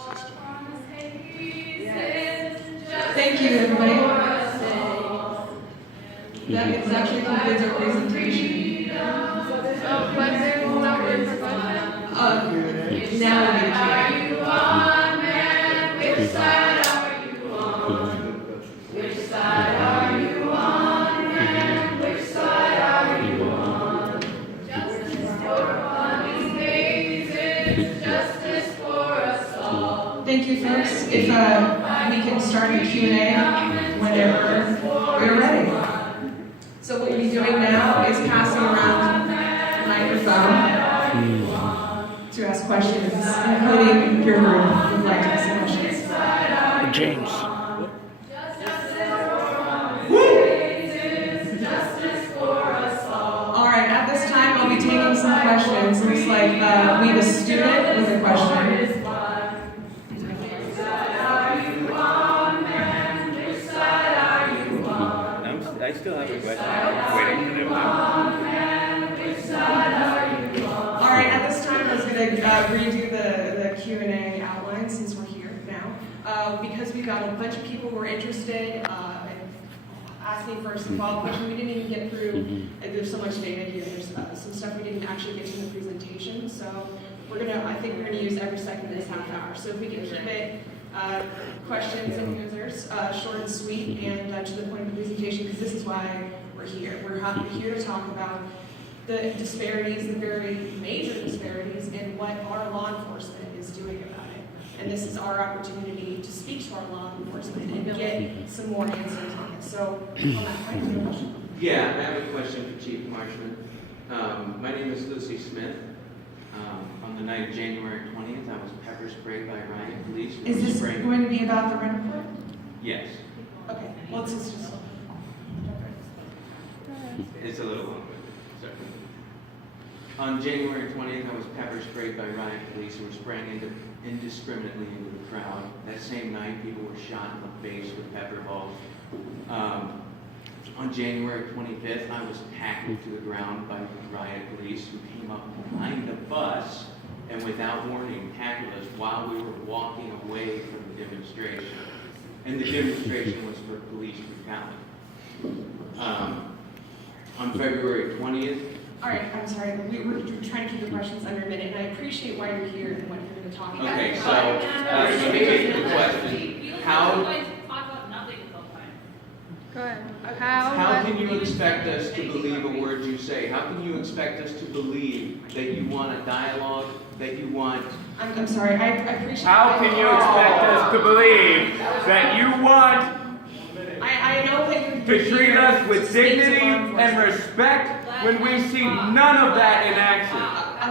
Thank you, everybody. That actually concludes our presentation. But there's no word for question? Now we'll get to Which side are you on? Which side are you on? And which side are you on? Justice for these cases, justice for us all. Thank you, folks. If we can start the Q&A whenever we're ready. So what we'll be doing now is passing around the microphone to ask questions, including your room would like to ask questions. James. All right, at this time I'll be taking some questions. Looks like we have a student with a question. I still have a question. I'm waiting for them. All right, at this time I was going to redo the Q&A outline since we're here now. Because we got a bunch of people who were interested in asking for some follow-up questions. We didn't even get through, there's so much data here, there's some stuff we didn't actually get to in the presentation. So I think we're going to use every second of this half hour. So if we can keep it questions and answers short and sweet and to the point of the presentation, because this is why we're here. We're here to talk about the disparities, the very major disparities, and what our law enforcement is doing about it. And this is our opportunity to speak to our law enforcement and get some more answers on it. So, on that point, you have a question? Yeah, I have a question for Chief Marshman. My name is Lucy Smith. On the night of January 20th, I was pepper sprayed by Riot Police. Is this going to be about the rent report? Yes. Okay, well, it's just... It's a little long, but sorry. On January 20th, I was pepper sprayed by Riot Police who were spraying indiscriminately into the crowd. That same night, people were shot in the face with pepper balls. On January 25th, I was tackled to the ground by Riot Police who came up behind the bus and without warning tackled us while we were walking away from the demonstration. And the demonstration was for police brutality. On February 20th. All right, I'm sorry. We're trying to keep the questions under a minute, and I appreciate why you're here and what you're going to talk about. Okay, so let me get to the question. How Go ahead. How can you expect us to believe a word you say? How can you expect us to believe that you want a dialogue, that you want... I'm sorry, I appreciate... How can you expect us to believe that you want I know that to treat us with dignity and respect when we see none of that in action?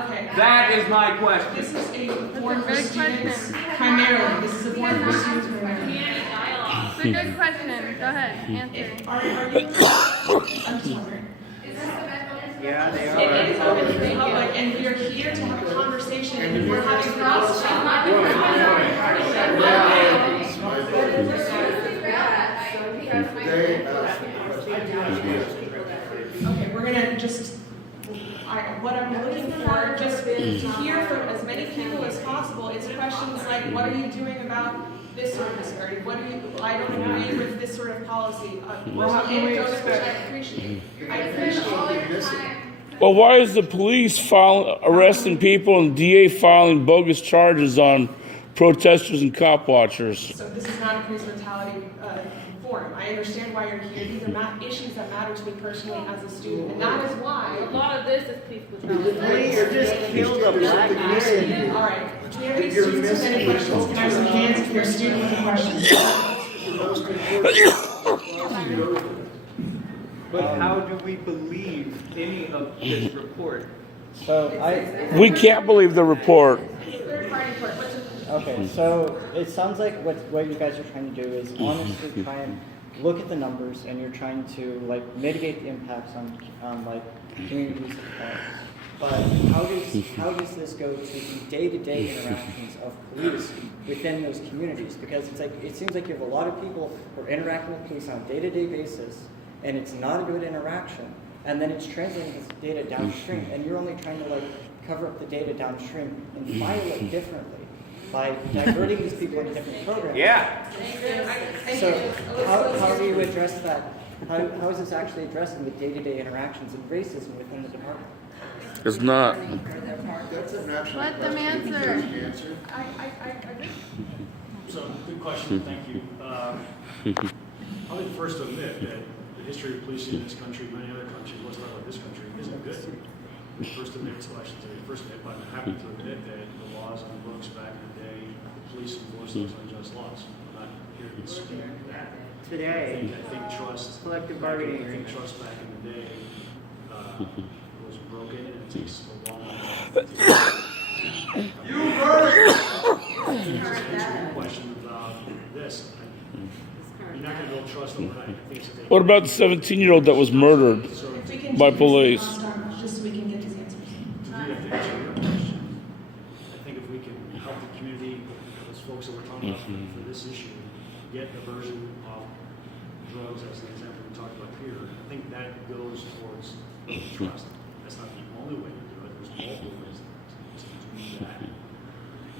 Okay. That is my question. This is a board for students, primarily. This is a board for students, primarily. It's a good question. Go ahead. Answer. Are you... I'm just wondering. Yeah, they It is open to the public, and we are here to have a conversation, and we're having cross Okay, we're gonna just, what I'm looking for, just to hear from as many people as possible, is questions like, what are you doing about this sort of disparity? What do you, I don't agree with this sort of policy. Anecdotes, which I appreciate. Well, why is the police arresting people and DA filing bogus charges on protesters and cop watchers? So this is not a police brutality forum. I understand why you're here. These are issues that matter to me personally as a student, and that is why. A lot of this is police brutality. just killed a black man. All right. Do we have any students with any questions? Can I have some hands if you're a student with a question? But how do we believe any of this report? We can't believe the report. Third-party report. What's your question? Okay, so it sounds like what you guys are trying to do is honestly try and look at the numbers, and you're trying to like mitigate the impacts on like communities. But how does this go to the day-to-day interactions of police within those communities? Because it seems like you have a lot of people who are interacting with police on a day-to-day basis, and it's not a good interaction. And then it's translating this data downstream, and you're only trying to like cover up the data downstream and file it differently. by diverting these people into different programs. Yeah. Thank So you. how do you address that? How is this actually addressing the day-to-day interactions and racism within the department? It's not. Let them answer. I agree. So, good question, thank you. I'll be the first to admit that the history of policing in this country, many other countries, let's talk about this country, isn't good. I'm the first to admit this question today, first admit, but I'm happy to admit that the laws on the books back in the day, the police enforced those unjust laws. I'm not here to dispute that. Today, I think trust. collective bargaining I think trust back in the day was broken, and it takes a long time. You heard it. To answer your question about this, you're not going to build trust overnight. I think it's a What about the 17-year-old that was murdered So If we can by do this police? last time, just so we can get these answers. to do that, to answer your question, I think if we can help the community, those folks that we're talking about for this issue, get a version of drugs as an example we talked about here, I think that goes towards trust. That's not the only way to do it. There's multiple ways to do that.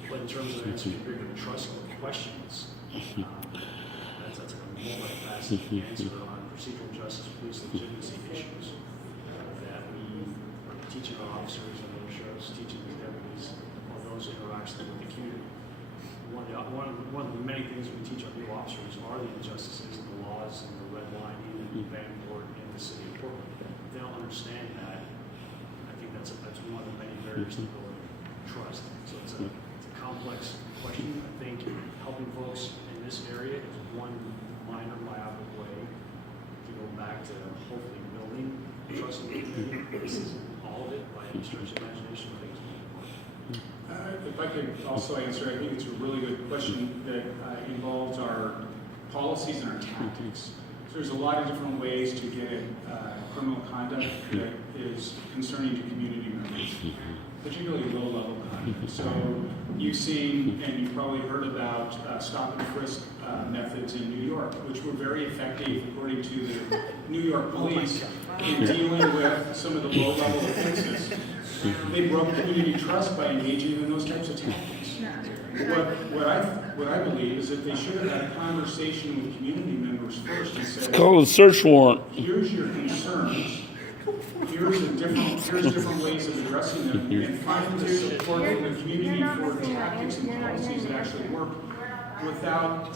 But in terms of answering your bigger trust questions, that's a multifaceted answer on procedural justice, police legitimacy issues that we are teaching our officers and our sheriffs, teaching the deputies on those interactions with the community. One of the many things we teach our new officers are the injustices and the laws and the redlining and the Vanport in the city of Portland. If they don't understand that, I think that's one of the many barriers to building trust. So it's a complex question. I think helping folks in this area is one minor myopic way to go back to hopefully building trust in the community. This isn't all of it by any stretch of imagination. I think it's really important. If I could also answer, I think it's a really good question that involves our policies and our tactics. So there's a lot of different ways to get criminal conduct that is concerning to community members, particularly low-level conduct. So you've seen and you've probably heard about stop and frisk methods in New York, which were very effective according to the New York police in dealing with some of the low-level offenses. They broke community trust by engaging in those types of tactics. What I believe is that they should have had a conversation with community members first and said, It's called a search warrant. here's your concerns, here's different ways of addressing them, and find the support in the community for tactics and policies that actually work without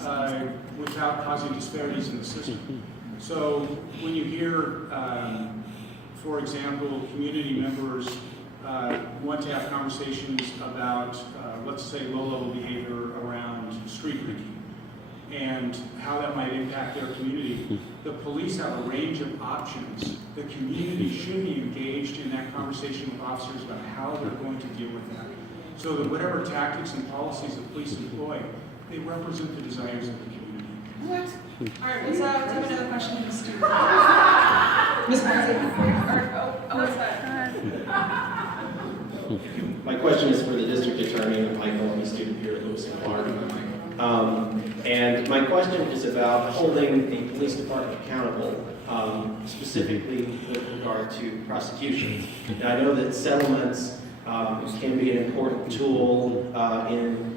causing disparities in the system. So when you hear, for example, community members want to have conversations about, let's say, low-level behavior around street drinking and how that might impact their community. The police have a range of options. The community should be engaged in that conversation with officers about how they're going to deal with that. So that whatever tactics and policies the police employ, they represent the desires of the community. All right, let's have another question from the student. Ms. Marcy. What's that? My question is for the district attorney, Michael. I'm a student here at Lewis and Clark. And my question is about holding the police department accountable, specifically with regard to prosecutions. Now, I know that settlements can be an important tool in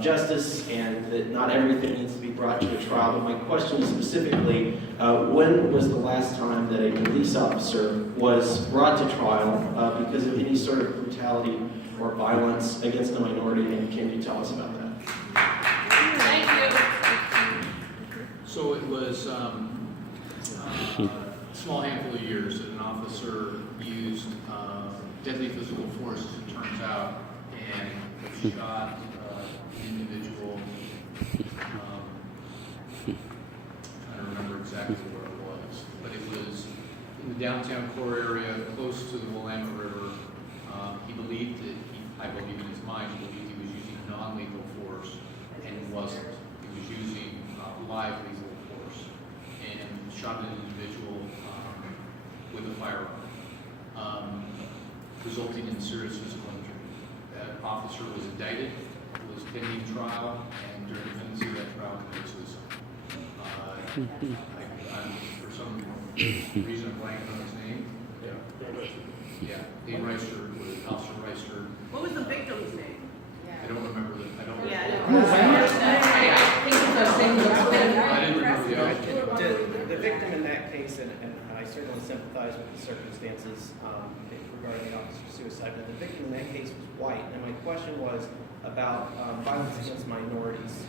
justice, and that not everything needs to be brought to a trial. But my question is specifically, when was the last time that a police officer was brought to trial because of any sort of brutality or violence against a minority, and can you tell us about that? Thank you. So it was a small handful of years that an officer used deadly physical force, as it turns out, and shot an individual. I don't remember exactly where it was, but it was in the downtown core area, close to the Willamette River. He believed that, I believe in his mind, he believed he was using non-lethal force, and it wasn't. He was using live lethal force, and shot an individual with a firearm, resulting in serious physical injury. That officer was indicted, was pending trial, and during the pendency of that trial committed suicide. I'm, for some reason, I'm blanking on his name. Yeah, Dave Reister, Officer Reister. What was the victim's name? I don't remember the, I don't. I think it's the same. I didn't remember the outcome. The victim in that case, and I certainly sympathize with the circumstances regarding the officer's suicide, but the victim in that case was white. And my question was about violence against minorities,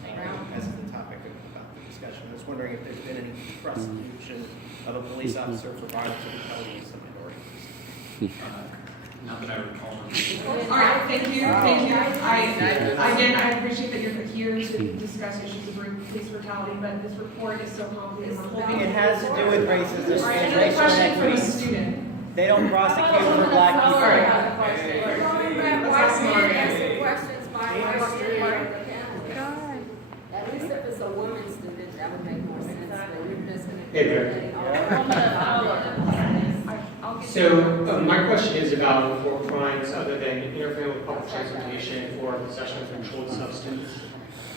as is the topic about the discussion. I was wondering if there's been any prosecution of a police officer for violence or brutality against minorities. Not that I recall. All right, thank you. I appreciate that you're here to discuss issues of police brutality, but this report is so complex. It has to do with racism All right, and another racial question for the inequities. student. They don't prosecute for black people. Questions by our student. At least if it's a woman student, that would make more sense, but you're just gonna. Hey there. So my question is about for crimes other than interfering with public transportation or possession of a controlled substance.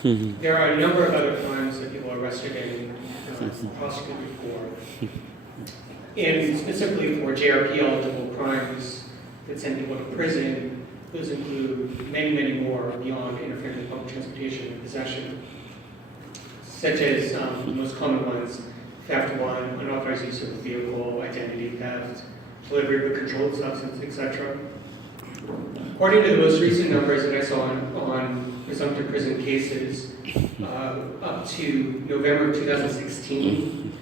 There are a number of other crimes that people are arrested and prosecuted for. And specifically for JRP eligible crimes that send people to prison, those include many, many more beyond interfering with public transportation and possession, such as the most common ones: theft one, unauthorized use of a vehicle, identity theft, delivery of a controlled substance, etc. According to the most recent numbers that I saw on presumptive prison cases, up to November 2016,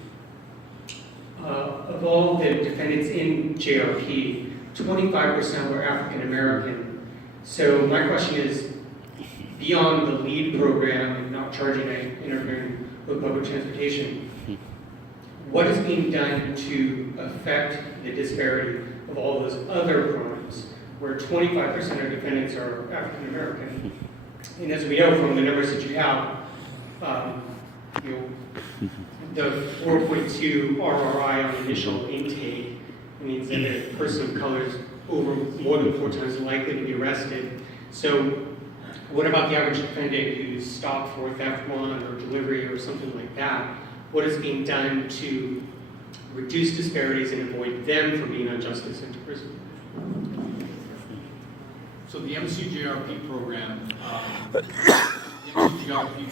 of all the defendants in JRP, 25% were African American. So my question is, beyond the LEAD program and not charging and interfering with public transportation, what is being done to affect the disparity of all those other crimes where 25% of defendants are African American? And as we know from the numbers that you have, the 4.2 RRI on initial intake means that a person of color is more than 4 times likely to be arrested. So what about the average defendant who's stopped for theft one or delivery or something like that? What is being done to reduce disparities and avoid them from being unjustly sent to prison? So the MCJRP program, the MCJRP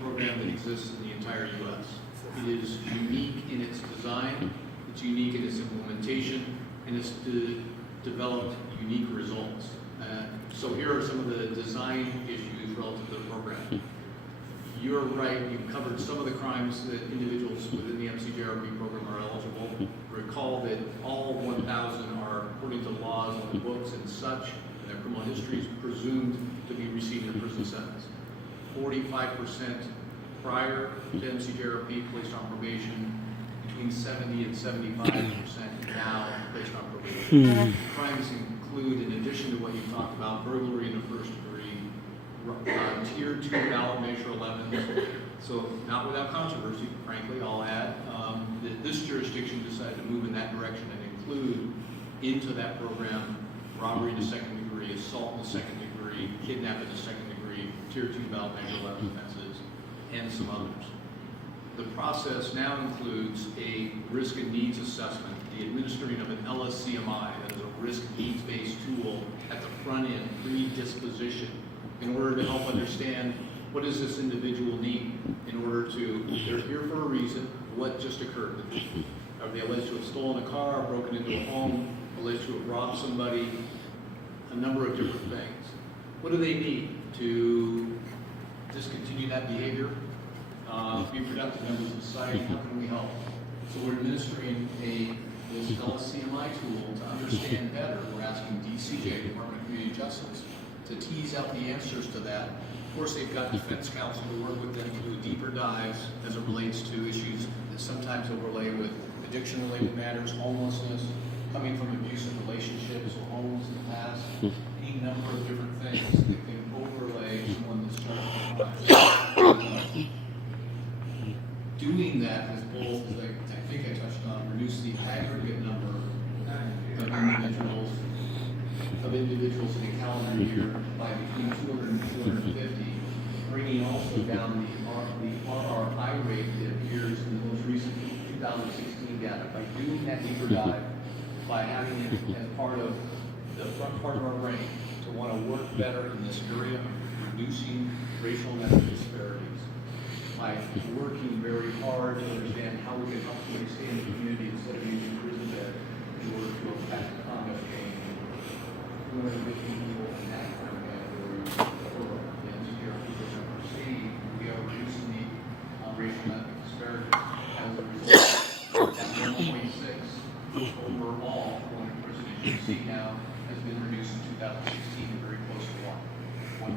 program that exists in the entire U.S. It is unique in its design, it's unique in its implementation, and it's developed unique results. So here are some of the design issues relative to the program. You're right, you've covered some of the crimes that individuals within the MCJRP program are eligible. Recall that all 1,000 are, according to laws on the books and such, and their criminal history is presumed to be receiving a prison sentence. 45% prior to MCJRP placed on probation, between 70 and 75% now placed on probation. Crimes include, in addition to what you talked about, burglary in the first degree, Tier 2 ballot measure 11s. So not without controversy, frankly, I'll add, that this jurisdiction decided to move in that direction and include into that program robbery in the second degree, assault in the second degree, kidnapping in the second degree, Tier 2 ballot measure 11 offenses, and some others. The process now includes a risk and needs assessment, the administering of an LSCMI, that is a risk needs-based tool at the front end, predisposition, in order to help understand what does this individual need in order to, they're here for a reason, what just occurred. Are they alleged to have stolen a car, broken into a home, alleged to have robbed somebody, a number of different things. What do they need to discontinue that behavior? Be productive members of society, how can we help? So we're administering this LSCMI tool to understand better. We're asking DCJ, Department of Community Justice, to tease out the answers to that. Of course, they've got defense counsel to work with them to do deeper dives as it relates to issues that sometimes overlay with addiction-related matters, homelessness, coming from abusive relationships or homes in the past, any number of different things that can overlay someone that's charged. Doing that is both, as I think I touched on, reduce the aggregate number of individuals in a calendar year by between 200 and 250, bringing also down the RRI rate that appears in the most recent 2016 data. By doing that deeper dive, by having it as part of the front part of our brain to want to work better in this area of reducing racial and ethnic disparities by working very hard to understand how we can help somebody stay in the community instead of using prison bed in order to affect conduct change. One of the big people in that program and here people have perceived we are reducing the racial and ethnic disparities as a result. That 1.6 overall going to prison, as you see now, has been reduced in 2016 to very close to 1.06.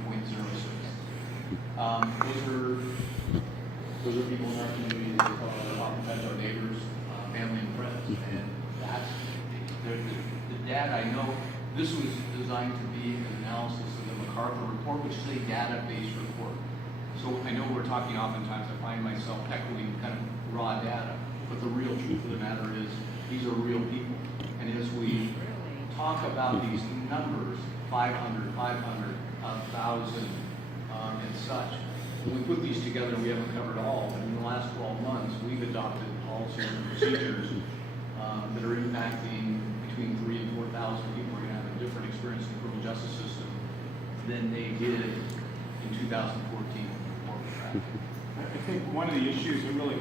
Those are people in our community that are oftentimes our neighbors, family and friends, and that's the data I know. This was designed to be an analysis of the MacArthur report, which is a data-based report. So I know we're talking oftentimes, I find myself echoing kind of raw data, but the real truth of the matter is these are real people. And as we talk about these numbers, 500, 1,000, and such, when we put these together, we haven't covered all, but in the last 12 months, we've adopted policies and procedures that are impacting between 3,000 and 4,000 people are going to have a different experience in the criminal justice system than they did in 2014 before the track. I think one of the issues that really